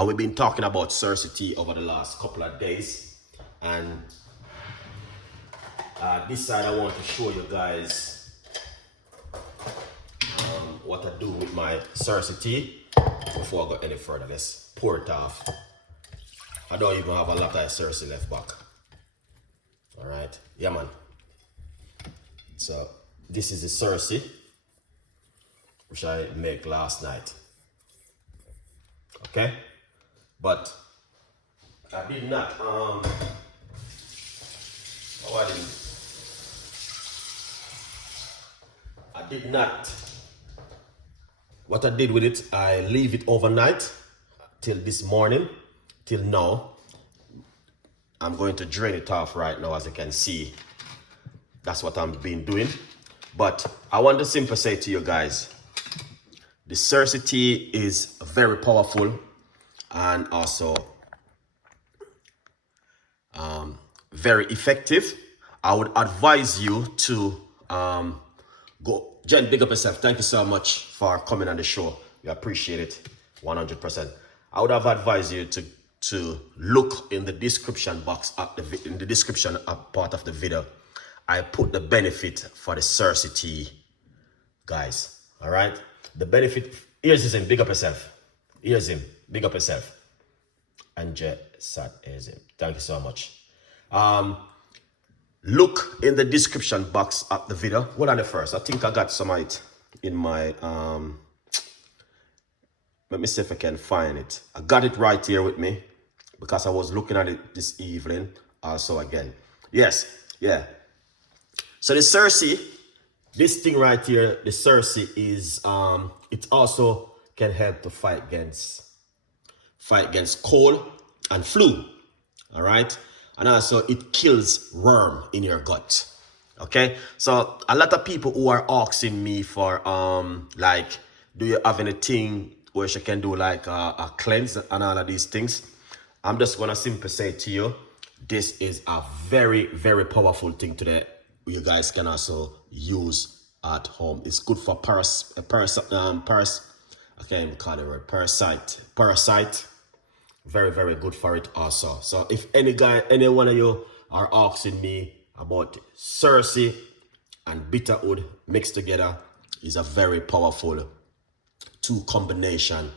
And we've been talking about cerasee tea over the last couple of days. And this side I want to show you guys what I do with my cerasee tea. Before I go any further, let's pour it off. I don't even have a lot of cerasee left back. All right, yeah man. So this is the cerasee which I make last night. Okay, but I did not what I did with it, I leave it overnight till this morning, till now. I'm going to drain it off right now, as you can see. That's what I've been doing. But I want to simply say to you guys, the cerasee tea is very powerful and also very effective. I would advise you to go. Jen, big up yourself. Thank you so much for coming on the show. We appreciate it 100%. I would have advised you to look in the description box in the description part of the video. I put the benefit for the cerasee tea, guys. All right, the benefit. Here's him. Big up yourself. Here's him. Big up yourself. And Sat is him. Thank you so much. Look in the description box of the video. Hold on the first. I think I got some of it in my let me see if I can find it. I got it right here with me because I was looking at it this evening also again. Yes, yeah. So the cerasee, this thing right here, the cerasee is it also can help to fight against cold and flu. All right. And also it kills worm in your gut. Okay. So a lot of people who are asking me for like, do you have anything where she can do like a cleanse and all of these things? I'm just gonna simply say to you, this is a very, very powerful thing today. You guys can also use at home. It's good for I can't even call the word parasite. Very, very good for it also. So if any one of you are asking me about cerasee and bitterwood mixed together, is a very powerful two combination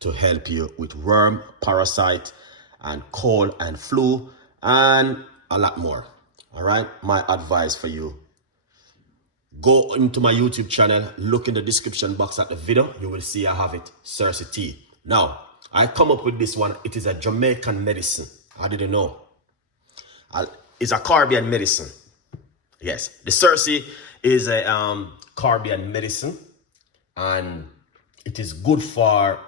to help you with worm, parasite, and cold and flu, and a lot more. All right, my advice for you: go into my YouTube channel, look in the description box at the video. You will see I have it, cerasee tea. Now, I come up with this one. It is a Jamaican medicine. I didn't know. It's a Caribbean medicine. Yes, the cerasee is a Caribbean medicine, and it is good for.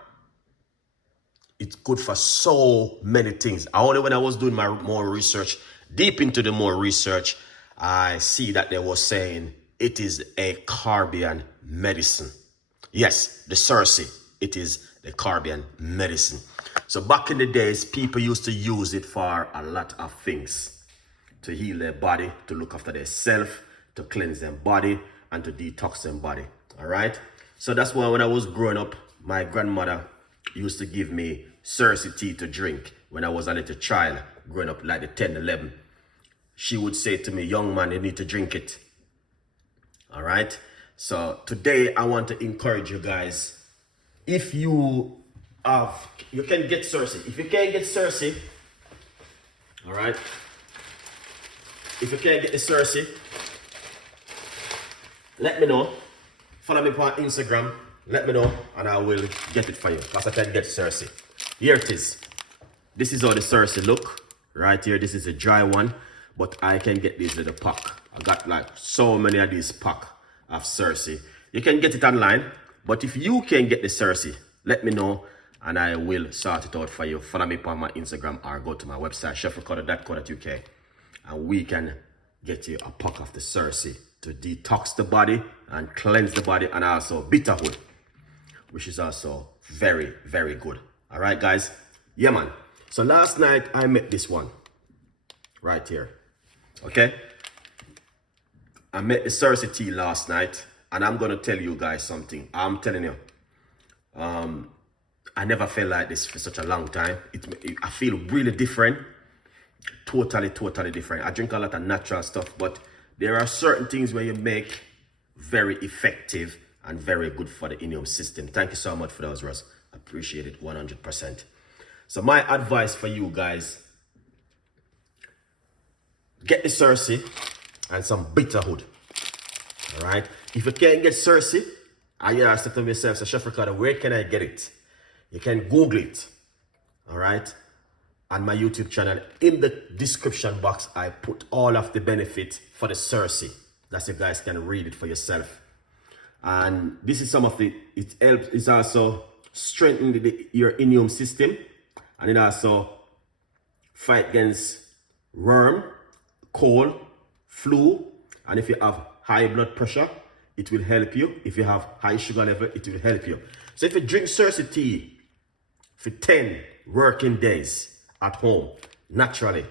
It's good for so many things. Only when I was doing my more research, deep into the more research, I see that they were saying it is a Caribbean medicine. Yes, the cerasee, it is the Caribbean medicine. So back in the days, people used to use it for a lot of things. To heal their body, to look after their self, to cleanse their body, and to detox their body. All right? So that's why when I was growing up, my grandmother used to give me cerasee tea to drink when I was a little child, growing up like the 10, 11. She would say to me, young man, you need to drink it. All right? So today I want to encourage you guys, if you can get cerasee. If you can't get cerasee, all right? If you can't get the cerasee, let me know. Follow me on Instagram. Let me know and I will get it for you because I can get cerasee. Here it is. This is how the cerasee look. Right here, this is a dry one, but I can get these in the pack. I got like so many of these pack of cerasee. You can get it online, but if you can get the cerasee, let me know and I will sort it out for you. Follow me on my Instagram or go to my website, chefricardo.co.uk, and we can get you a pack of the cerasee to detox the body and cleanse the body, and also bitterwood, which is also very, very good. All right, guys? Yeah, man. So last night, I met this one right here. Okay? I met the cerasee tea last night, and I'm going to tell you guys something. I'm telling you. I never felt like this for such a long time. I feel really different. Totally different. I drink a lot of natural stuff, but there are certain things where you make very effective and very good for the immune system. Thank you so much for those, Russ. Appreciate it 100%. So my advice for you guys, get the cerasee and some bitterhood. All right. If you can't get cerasee, I asked to myself, so Chef Ricardo, where can I get it? You can Google it. All right. On my YouTube channel, in the description box, I put all of the benefit for the cerasee. That you guys can read it for yourself. And this is some of the, it helps, it's also strengthening your immune system. And it also fight against worm, cold, flu. And if you have high blood pressure, it will help you. If you have high sugar level, it will help you. So if you drink cerasee tea for 10 working days at home, naturally,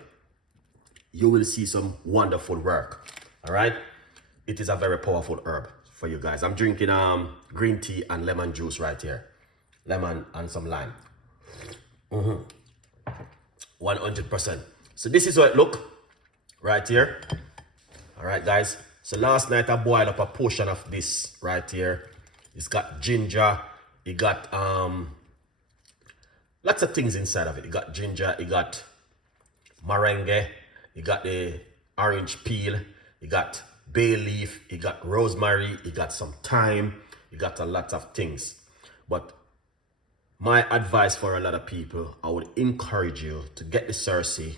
you will see some wonderful work. All right? It is a very powerful herb for you guys. I'm drinking green tea and lemon juice right here. Lemon and some lime. 100%. So this is how it look right here. All right, guys. So last night I boiled up a portion of this right here. It's got ginger. It got lots of things inside of it. It got ginger. It got meringue. It got the orange peel. It got bay leaf. It got rosemary. It got some thyme. It got a lot of things. But my advice for a lot of people, I would encourage you to get the cerasee,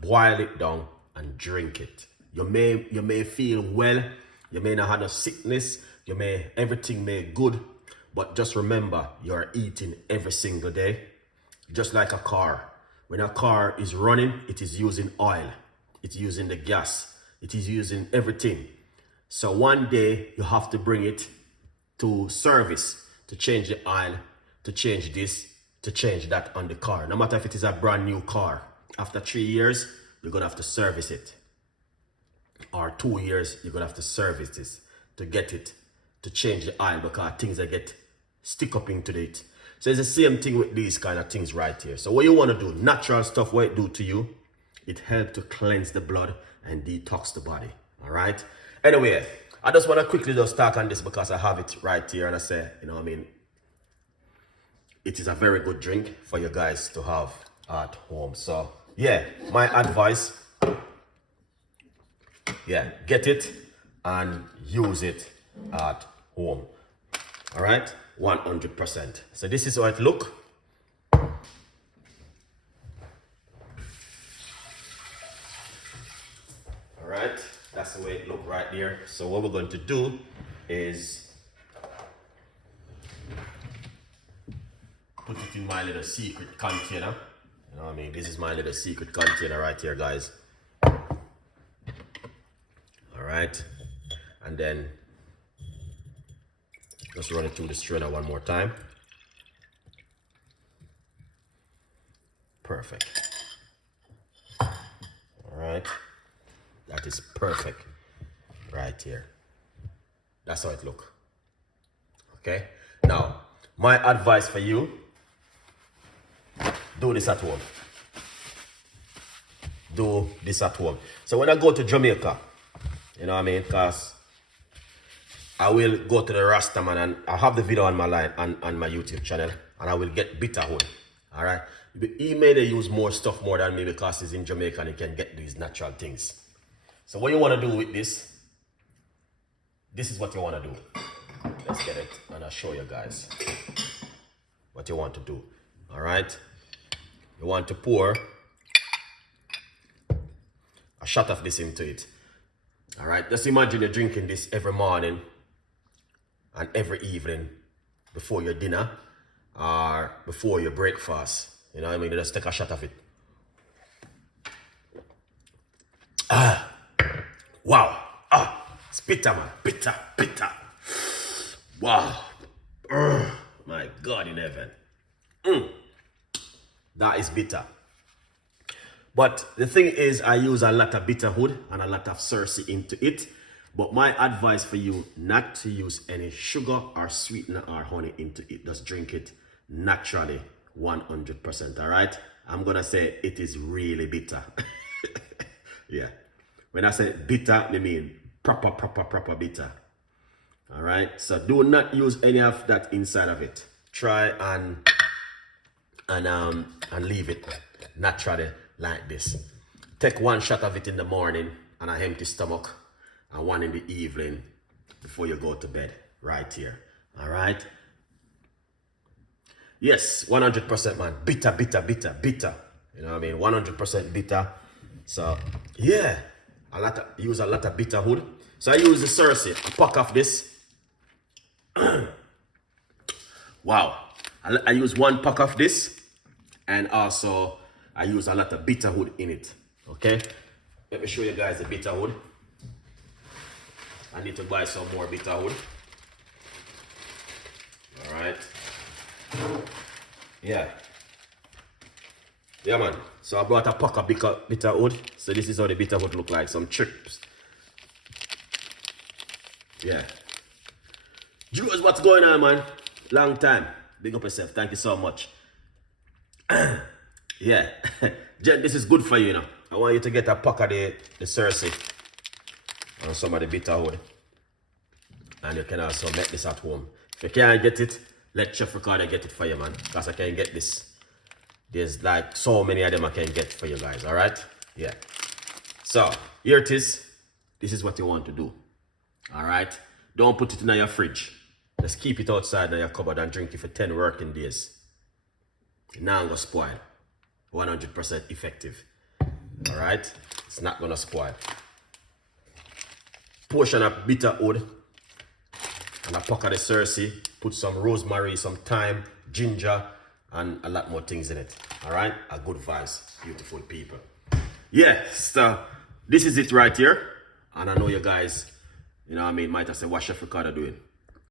boil it down, and drink it. You may feel well, you may not have no sickness, everything may good, but just remember, you're eating every single day, just like a car. When a car is running, it is using oil, it's using the gas, it is using everything. So one day you have to bring it to service to change the oil, to change this, to change that on the car. No matter if it is a brand new car, after 3 years, you're gonna have to service it. Or 2 years, you're gonna have to service this to get it, to change the oil, because things that get stick up into it. So it's the same thing with these kind of things right here. So what you wanna do, natural stuff, what it do to you, it helps to cleanse the blood and detox the body, all right? Anyway, I just wanna quickly just talk on this because I have it right here and I say, you know what I mean, it is a very good drink for you guys to have at home. So yeah, my advice, yeah, get it and use it at home. All right, 100%. So this is how it look. All right, that's the way it look right there. So what we're going to do is put it in my little secret container. You know what I mean? This is my little secret container right here, guys. All right. And then just run it through the strainer one more time. Perfect. All right. That is perfect right here. That's how it look. Okay. Now, my advice for you, do this at home. Do this at home. So when I go to Jamaica, you know what I mean? Because I will go to the Rasta man and I have the video on my line on my YouTube channel and I will get bitterhood. All right. He may use more stuff more than me because he's in Jamaica and he can get these natural things. So what you want to do with this is what you want to do. Let's get it and I'll show you guys what you want to do. All right. You want to pour a shot of this into it. All right, just imagine you're drinking this every morning and every evening before your dinner or before your breakfast. You know what I mean? Just take a shot of it. Wow. It's bitter, man. Bitter. Wow. My God in heaven. That is bitter. But the thing is, I use a lot of bitterhood and a lot of cerasee into it. But my advice for you, not to use any sugar or sweetener or honey into it. Just drink it naturally 100%. All right, I'm gonna say it is really bitter. Yeah, when I say bitter, I mean proper bitter. All right, so do not use any of that inside of it. Try and leave it naturally like this. Take 1 shot of it in the morning on an empty stomach, and 1 in the evening before you go to bed, right here. All right. Yes, 100%, man. Bitter. You know what I mean? 100% bitter. So yeah, use a lot of bitter hood. So I use the cerasee, a pack of this. Wow, I use 1 pack of this, and also I use a lot of bitter hood in it. Okay, let me show you guys the bitter hood. I need to buy some more bitter hood. All right. Yeah, man. So I brought a pack of bitter hood. So this is how the bitter hood look like. Some chips. Yeah. Jules, what's going on, man? Long time. Big up yourself. Thank you so much. Yeah. Jen, this is good for you, you know. I want you to get a pack of the cerasee and some of the bitter hood. And you can also make this at home. If you can't get it, let Chef Ricardo get it for you, man. Because I can get this. There's like so many of them I can get for you guys, alright? Yeah. So, here it is. This is what you want to do. Alright? Don't put it in your fridge. Just keep it outside in your cupboard and drink it for 10 working days. Now I'm gonna spoil. 100% effective. Alright? It's not gonna spoil. Portion of bitter wood and a pack of the cerasee. Put some rosemary, some thyme, ginger, and a lot more things in it. Alright? A good vibes, beautiful people. Yeah, so this is it right here. And I know you guys, you know what I mean, might have said, what's Chef Ricardo doing?